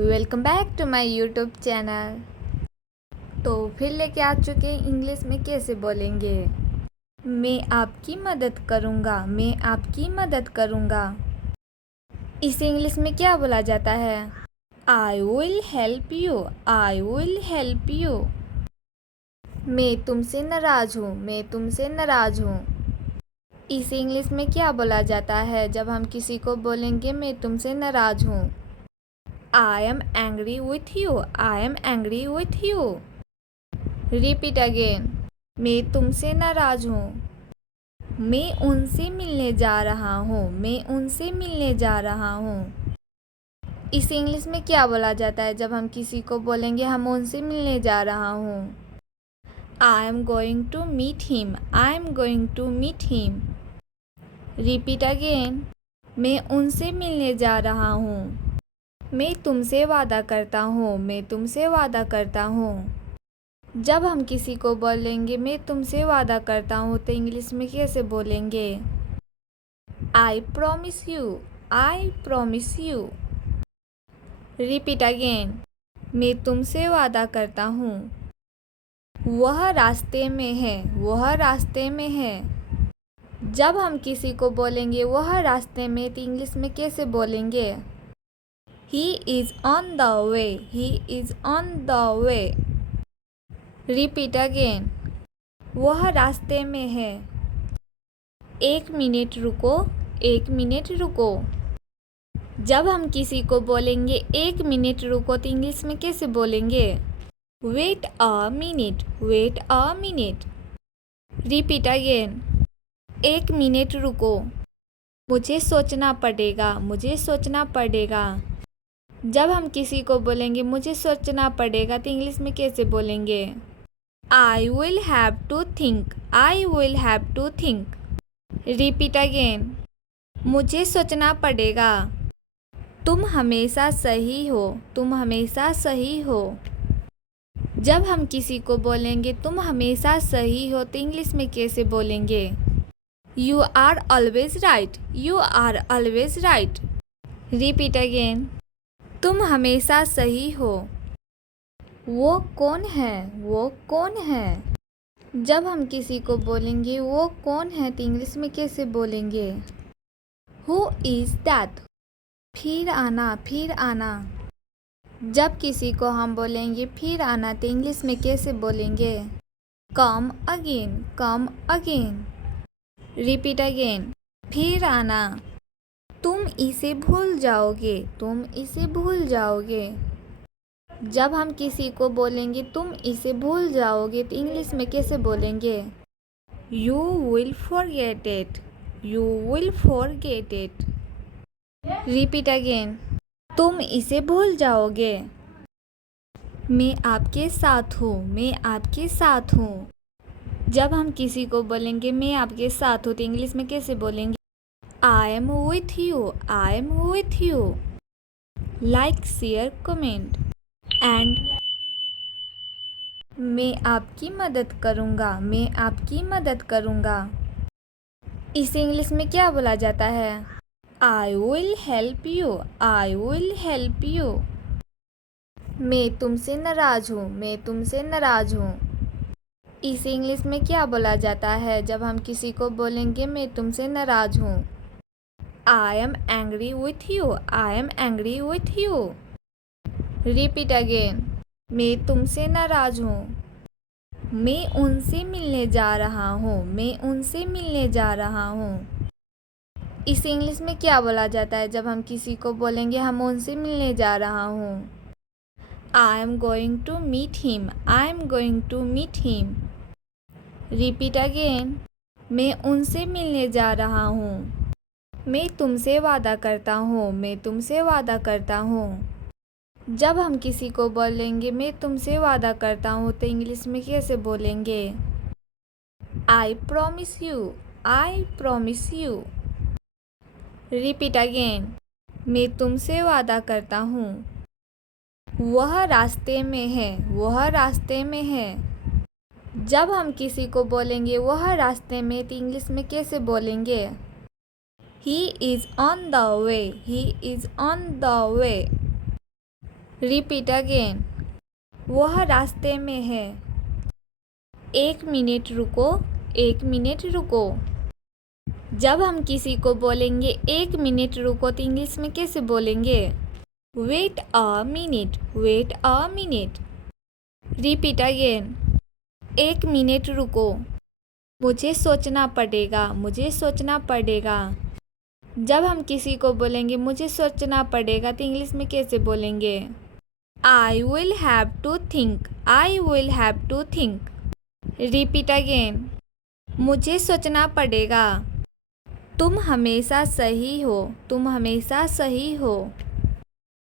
Welcome back to my YouTube channel. तो फिर लेके आ चुके हैं इंग्लिश में कैसे बोलेंगे। मैं आपकी मदद करूँगा, मैं आपकी मदद करूँगा। इसे इंग्लिश में क्या बोला जाता है? I will help you, I will help you. मैं तुमसे नाराज़ हूँ, मैं तुमसे नाराज़ हूँ। इसे इंग्लिश में क्या बोला जाता है जब हम किसी को बोलेंगे मैं तुमसे नाराज़ हूँ? I am angry with you, I am angry with you. Repeat again. मैं तुमसे नाराज़ हूँ। मैं उनसे मिलने जा रहा हूँ, मैं उनसे मिलने जा रहा हूँ। इसे इंग्लिश में क्या बोला जाता है जब हम किसी को बोलेंगे हम उनसे मिलने जा रहा हूँ? I am going to meet him, I am going to meet him. Repeat again. मैं उनसे मिलने जा रहा हूँ। मैं तुमसे वादा करता हूँ, मैं तुमसे वादा करता हूँ। जब हम किसी को बोलेंगे मैं तुमसे वादा करता हूँ तो इंग्लिश में कैसे बोलेंगे? I promise you, I promise you. Repeat again. मैं तुमसे वादा करता हूँ। वह रास्ते में है, वह रास्ते में है। जब हम किसी को बोलेंगे वह रास्ते में तो इंग्लिश में कैसे बोलेंगे? He is on the way, he is on the way. Repeat again. वह रास्ते में है। एक मिनट रुको, एक मिनट रुको। जब हम किसी को बोलेंगे एक मिनट रुको तो इंग्लिश में कैसे बोलेंगे? Wait a minute, wait a minute. Repeat again. एक मिनट रुको। मुझे सोचना पड़ेगा, मुझे सोचना पड़ेगा। जब हम किसी को बोलेंगे मुझे सोचना पड़ेगा तो इंग्लिश में कैसे बोलेंगे? I will have to think, I will have to think. Repeat again. मुझे सोचना पड़ेगा। तुम हमेशा सही हो, तुम हमेशा सही हो। जब हम किसी को बोलेंगे तुम हमेशा सही हो तो इंग्लिश में कैसे बोलेंगे? You are always right, you are always right. Repeat again. तुम हमेशा सही हो। वो कौन है, वो कौन है? जब हम किसी को बोलेंगे वो कौन है तो इंग्लिश में कैसे बोलेंगे? Who is that? फिर आना, फिर आना। जब किसी को हम बोलेंगे फिर आना तो इंग्लिश में कैसे बोलेंगे? Come again, come again. Repeat again. फिर आना। तुम इसे भूल जाओगे, तुम इसे भूल जाओगे। जब हम किसी को बोलेंगे तुम इसे भूल जाओगे तो इंग्लिश में कैसे बोलेंगे? You will forget it, you will forget it. Repeat again. तुम इसे भूल जाओगे। मैं आपके साथ हूँ, मैं आपके साथ हूँ। जब हम किसी को बोलेंगे मैं आपके साथ हूँ तो इंग्लिश में कैसे बोलेंगे? I am with you, I am with you. Like share comment and मैं आपकी मदद करूँगा, मैं आपकी मदद करूँगा। इसे इंग्लिश में क्या बोला जाता है? I will help you, I will help you. मैं तुमसे नाराज़ हूँ, मैं तुमसे नाराज़ हूँ। इसे इंग्लिश में क्या बोला जाता है जब हम किसी को बोलेंगे मैं तुमसे नाराज़ हूँ? I am angry with you, I am angry with you. Repeat again. मैं तुमसे नाराज़ हूँ। मैं उनसे मिलने जा रहा हूँ, मैं उनसे मिलने जा रहा हूँ। इसे इंग्लिश में क्या बोला जाता है जब हम किसी को बोलेंगे हम उनसे मिलने जा रहा हूँ? I am going to meet him, I am going to meet him. Repeat again. मैं उनसे मिलने जा रहा हूँ। मैं तुमसे वादा करता हूँ, मैं तुमसे वादा करता हूँ। जब हम किसी को बोलेंगे मैं तुमसे वादा करता हूँ तो इंग्लिश में कैसे बोलेंगे? I promise you, I promise you. Repeat again. मैं तुमसे वादा करता हूँ। वह रास्ते में है, वह रास्ते में है। जब हम किसी को बोलेंगे वह रास्ते में तो इंग्लिश में कैसे बोलेंगे? He is on the way, he is on the way. Repeat again. वह रास्ते में है। 1 मिनट रुको, 1 मिनट रुको। जब हम किसी को बोलेंगे 1 मिनट रुको तो इंग्लिश में कैसे बोलेंगे? Wait a minute, wait a minute. Repeat again. 1 minute रुको। मुझे सोचना पड़ेगा, मुझे सोचना पड़ेगा। जब हम किसी को बोलेंगे मुझे सोचना पड़ेगा तो इंग्लिश में कैसे बोलेंगे? I will have to think, I will have to think. Repeat again. मुझे सोचना पड़ेगा। तुम हमेशा सही हो, तुम हमेशा सही हो।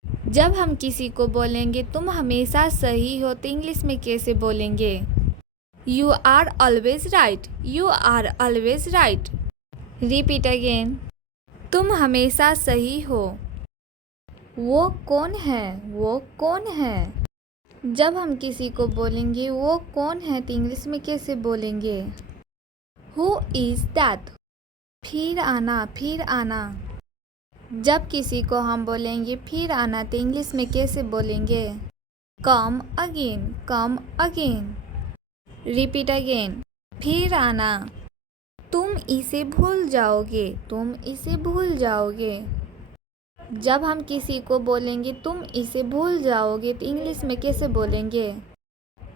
जब हम किसी को बोलेंगे तुम हमेशा सही हो तो इंग्लिश में कैसे बोलेंगे? You are always right, you are always right. Repeat again. तुम हमेशा सही हो। वो कौन है, वो कौन है। जब हम किसी को बोलेंगे वो कौन है तो इंग्लिश में कैसे बोलेंगे? Who is that. फिर आना, फिर आना। जब किसी को हम बोलेंगे फिर आना तो इंग्लिश में कैसे बोलेंगे? Come again, come again. Repeat again. फिर आना। तुम इसे भूल जाओगे, तुम इसे भूल जाओगे। जब हम किसी को बोलेंगे तुम इसे भूल जाओगे तो इंग्लिश में कैसे बोलेंगे?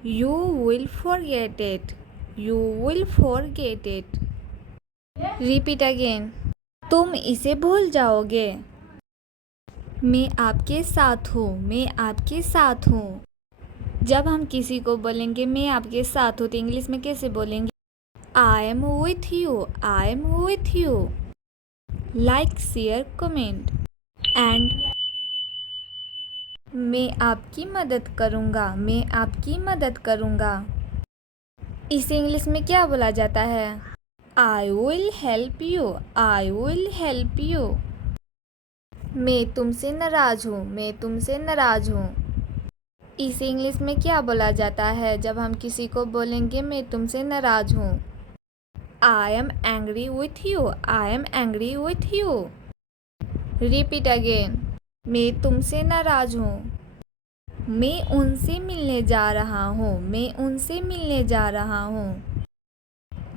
You will forget it, you will forget it. Repeat again. तुम इसे भूल जाओगे। मैं आपके साथ हूँ, मैं आपके साथ हूँ। जब हम किसी को बोलेंगे मैं आपके साथ हूँ तो इंग्लिश में कैसे बोलेंगे? I am with you, I am with you. Like, share, comment and मैं आपकी मदद करूँगा, मैं आपकी मदद करूँगा। इसे इंग्लिश में क्या बोला जाता है? I will help you, I will help you. मैं तुमसे नाराज हूँ, मैं तुमसे नाराज हूँ। इसे इंग्लिश में क्या बोला जाता है जब हम किसी को बोलेंगे मैं तुमसे नाराज हूँ? I am angry with you, I am angry with you. Repeat again. मैं तुमसे नाराज हूँ। मैं उनसे मिलने जा रहा हूँ, मैं उनसे मिलने जा रहा हूँ।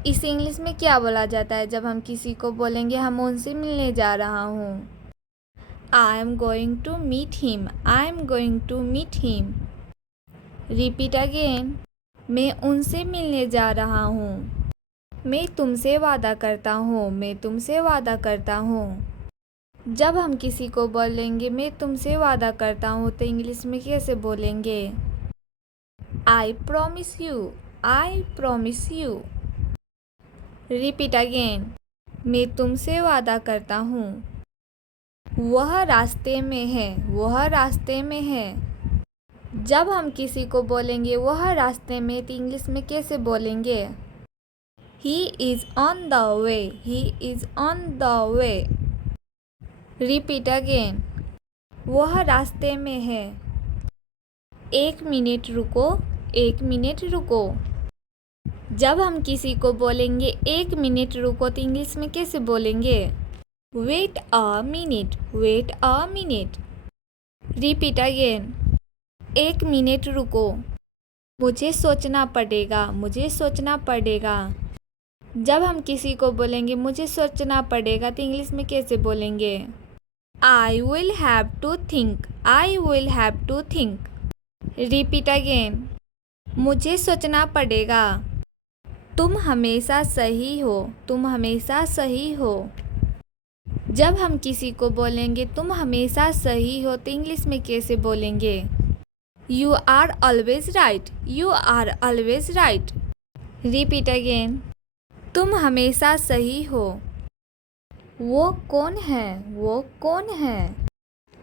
इसे इंग्लिश में क्या बोला जाता है जब हम किसी को बोलेंगे हम उनसे मिलने जा रहा हूँ? I am going to meet him, I am going to meet him. Repeat again. मैं उनसे मिलने जा रहा हूँ। मैं तुमसे वादा करता हूँ, मैं तुमसे वादा करता हूँ। जब हम किसी को बोलेंगे मैं तुमसे वादा करता हूँ तो इंग्लिश में कैसे बोलेंगे? I promise you, I promise you. Repeat again. मैं तुमसे वादा करता हूँ। वह रास्ते में है, वह रास्ते में है। जब हम किसी को बोलेंगे वह रास्ते में तो इंग्लिश में कैसे बोलेंगे? He is on the way, he is on the way. Repeat again. वह रास्ते में है। 1 मिनट रुको, 1 मिनट रुको। जब हम किसी को बोलेंगे 1 मिनट रुको तो इंग्लिश में कैसे बोलेंगे? Wait a minute, wait a minute. Repeat again. 1 minute रुको। मुझे सोचना पड़ेगा, मुझे सोचना पड़ेगा। जब हम किसी को बोलेंगे मुझे सोचना पड़ेगा तो इंग्लिश में कैसे बोलेंगे? I will have to think, I will have to think. Repeat again. मुझे सोचना पड़ेगा। तुम हमेशा सही हो, तुम हमेशा सही हो। जब हम किसी को बोलेंगे तुम हमेशा सही हो तो इंग्लिश में कैसे बोलेंगे? You are always right, you are always right. Repeat again. तुम हमेशा सही हो। वो कौन है, वो कौन है।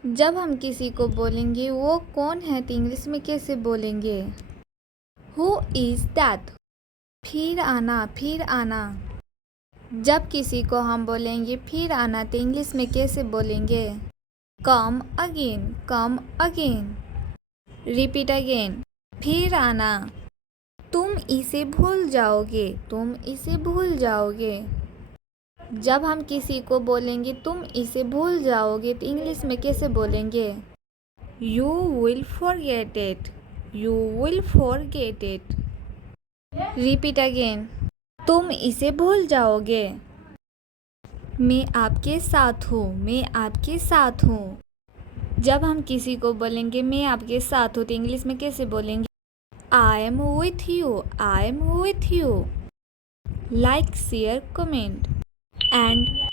जब हम किसी को बोलेंगे वो कौन है तो इंग्लिश में कैसे बोलेंगे? Who is that. फिर आना, फिर आना। जब किसी को हम बोलेंगे फिर आना तो इंग्लिश में कैसे बोलेंगे? Come again, come again. Repeat again. फिर आना। तुम इसे भूल जाओगे, तुम इसे भूल जाओगे। जब हम किसी को बोलेंगे तुम इसे भूल जाओगे तो इंग्लिश में कैसे बोलेंगे? You will forget it. You will forget it. Repeat again. तुम इसे भूल जाओगे. मैं आपके साथ हूँ. मैं आपके साथ हूँ. जब हम किसी को बोलेंगे मैं आपके साथ हूँ तो इंग्लिश में कैसे बोलेंगे? I am with you. I am with you. Like, share, comment. And